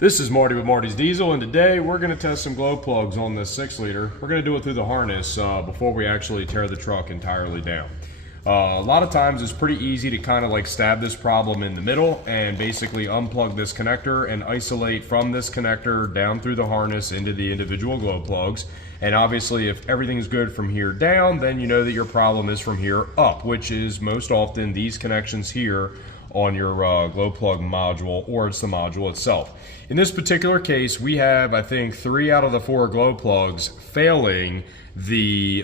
This is Marty with Marty's Diesel, and today we're going to test some glow plugs on this 6-liter. We're going to do it through the harness before we actually tear the truck entirely down. A lot of times it's pretty easy to kind of like stab this problem in the middle and basically unplug this connector and isolate from this connector down through the harness into the individual glow plugs. And obviously if everything's good from here down, then you know that your problem is from here up, which is most often these connections here on your glow plug module, or it's the module itself. In this particular case, we have, I think, 3 out of the 4 glow plugs failing the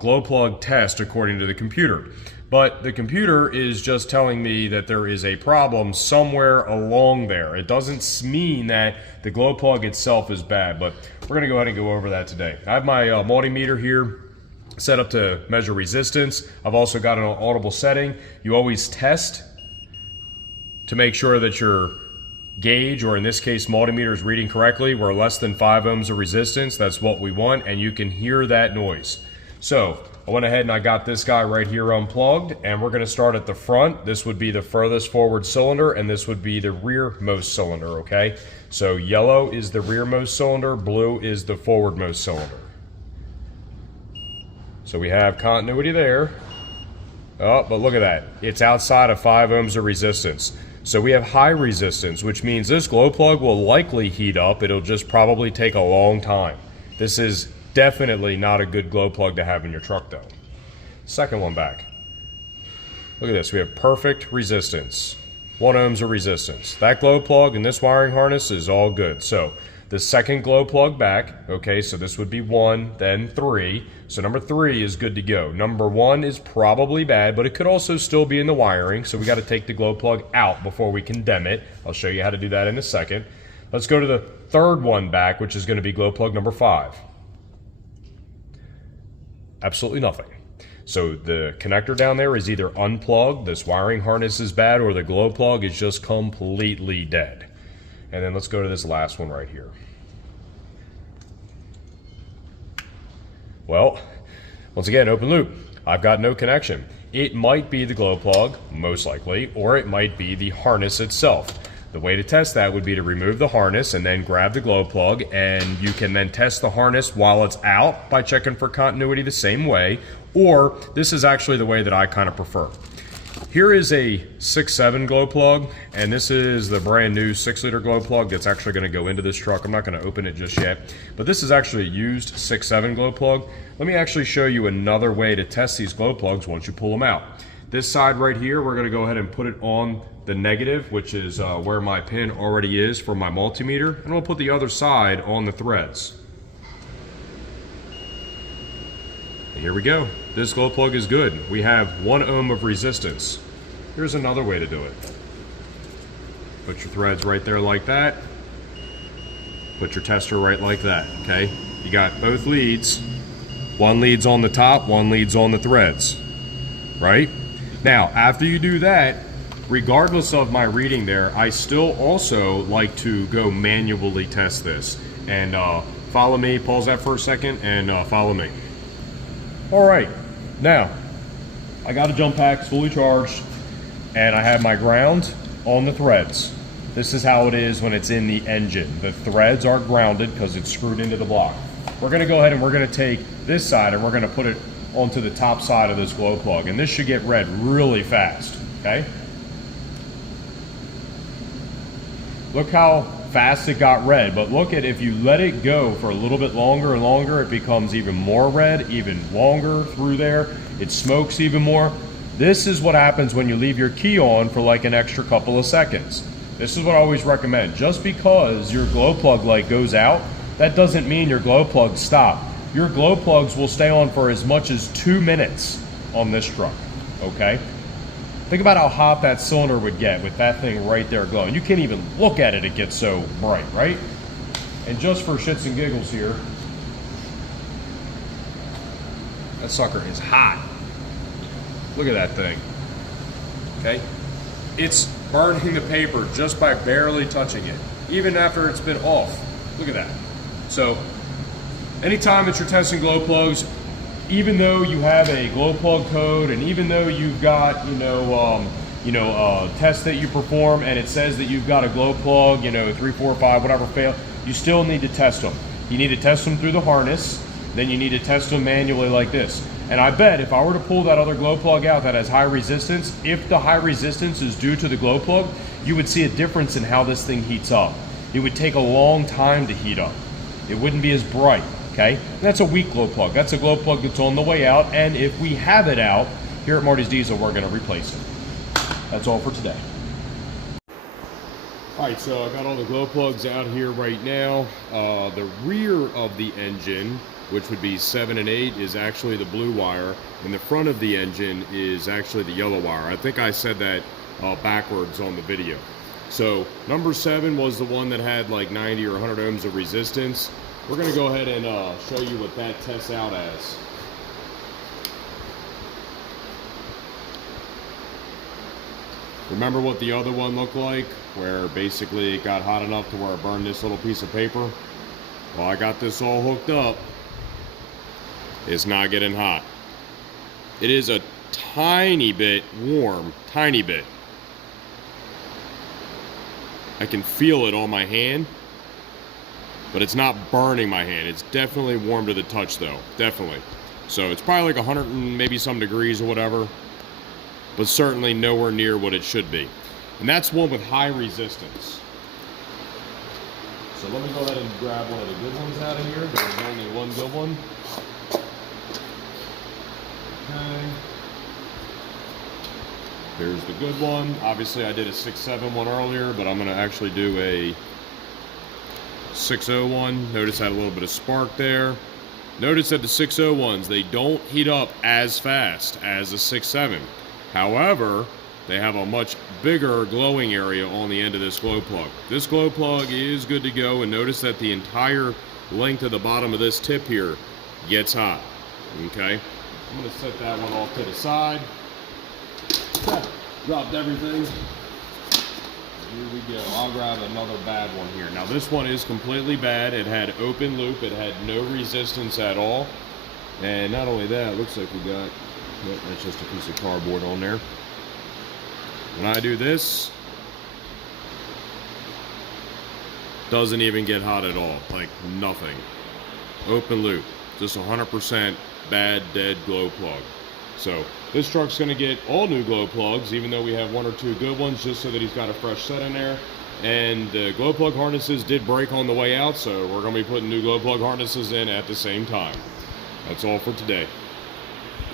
glow plug test according to the computer. But the computer is just telling me that there is a problem somewhere along there. It doesn't mean that the glow plug itself is bad, but we're gonna go ahead and go over that today. I have my multimeter here set up to measure resistance. I've also got an audible setting. You always test to make sure that your gauge, or in this case multimeter, is reading correctly. We're less than 5 ohms of resistance. That's what we want, and you can hear that noise. So I went ahead and I got this guy right here unplugged, and we're going to start at the front. This would be the furthest forward cylinder, and this would be the rearmost cylinder, okay? So yellow is the rearmost cylinder, blue is the forwardmost cylinder. So we have continuity there. Oh, but look at that. It's outside of 5 ohms of resistance. So we have high resistance, which means this glow plug will likely heat up. It'll just probably take a long time. This is definitely not a good glow plug to have in your truck though. Second one back. Look at this, we have perfect resistance. 1 ohms of resistance. That glow plug and this wiring harness is all good. So the second glow plug back, okay, so this would be 1, then 3. So number 3 is good to go. Number 1 is probably bad, but it could also still be in the wiring, so we got to take the glow plug out before we condemn it. I'll show you how to do that in a second. Let's go to the third one back, which is going to be glow plug number 5. Absolutely nothing. So the connector down there is either unplugged, this wiring harness is bad, or the glow plug is just completely dead. And then let's go to this last one right here. Well, once again, open loop. I've got no connection. It might be the glow plug, most likely, or it might be the harness itself. The way to test that would be to remove the harness and then grab the glow plug, and you can then test the harness while it's out by checking for continuity the same way, or this is actually the way that I kind of prefer. Here is a 6.7 glow plug, and this is the brand new 6-liter glow plug that's actually going to go into this truck. I'm not going to open it just yet, but this is actually a used 6.7 glow plug. Let me actually show you another way to test these glow plugs once you pull them out. This side right here, we're going to go ahead and put it on the negative, which is where my pin already is for my multimeter, and we'll put the other side on the threads. Here we go. This glow plug is good. We have 1 ohm of resistance. Here's another way to do it. Put your threads right there like that. Put your tester right like that, okay? You got both leads. One lead's on the top, one lead's on the threads, right? Now, after you do that, regardless of my reading there, I still also like to go manually test this. And follow me, pause that for a second, and follow me. All right, now I got a jump pack fully charged, and I have my ground on the threads. This is how it is when it's in the engine. The threads are grounded because it's screwed into the block. We're gonna go ahead and we're gonna take this side and we're gonna put it onto the top side of this glow plug, and this should get red really fast, okay? Look how fast it got red, but look at, if you let it go for a little bit longer and longer, it becomes even more red, even longer through there. It smokes even more. This is what happens when you leave your key on for like an extra couple of seconds. This is what I always recommend. Just because your glow plug light goes out, that doesn't mean your glow plugs stop. Your glow plugs will stay on for as much as 2 minutes on this truck, okay? Think about how hot that cylinder would get with that thing right there glowing. You can't even look at it, it gets so bright, right? And just for shits and giggles here, that sucker is hot. Look at that thing, okay? It's burning the paper just by barely touching it, even after it's been off. Look at that. So, anytime that you're testing glow plugs, even though you have a glow plug code, and even though you've got, test that you perform and it says that you've got a glow plug, 3, 4, 5, whatever fail, you still need to test them. You need to test them through the harness, then you need to test them manually like this. And I bet if I were to pull that other glow plug out that has high resistance, if the high resistance is due to the glow plug, you would see a difference in how this thing heats up. It would take a long time to heat up. It wouldn't be as bright, okay? And that's a weak glow plug. That's a glow plug that's on the way out, and if we have it out, here at Marty's Diesel, we're gonna replace it. That's all for today. All right, so I got all the glow plugs out here right now. The rear of the engine, which would be 7 and 8, is actually the blue wire, and the front of the engine is actually the yellow wire. I think I said that backwards on the video. So number 7 was the one that had like 90 or 100 ohms of resistance. We're gonna go ahead and show you what that tests out as. Remember what the other one looked like, where basically it got hot enough to where it burned this little piece of paper? Well, I got this all hooked up. It's not getting hot. It is a tiny bit warm, tiny bit. I can feel it on my hand, but it's not burning my hand. It's definitely warm to the touch though, definitely. So it's probably like 100 and maybe some degrees or whatever, but certainly nowhere near what it should be. And that's one with high resistance. So let me go ahead and grab one of the good ones out of here. There's only one good one. Okay. Here's the good one. Obviously I did a 6.7 one earlier, but I'm gonna actually do a 6.0 one. Notice I had a little bit of spark there. Notice that the 6.0 ones, they don't heat up as fast as a 6.7. However, they have a much bigger glowing area on the end of this glow plug. This glow plug is good to go, and notice that the entire length of the bottom of this tip here gets hot. Okay, I'm gonna set that one off to the side. Dropped everything. Here we go. I'll grab another bad one here. Now this one is completely bad. It had open loop. It had no resistance at all. And not only that, it looks like we got, nope, that's just a piece of cardboard on there. When I do this, doesn't even get hot at all. Like nothing. Open loop. Just 100% bad, dead glow plug. So this truck's going to get all new glow plugs, even though we have 1 or 2 good ones, just so that he's got a fresh set in there. And the glow plug harnesses did break on the way out, so we're going to be putting new glow plug harnesses in at the same time. That's all for today.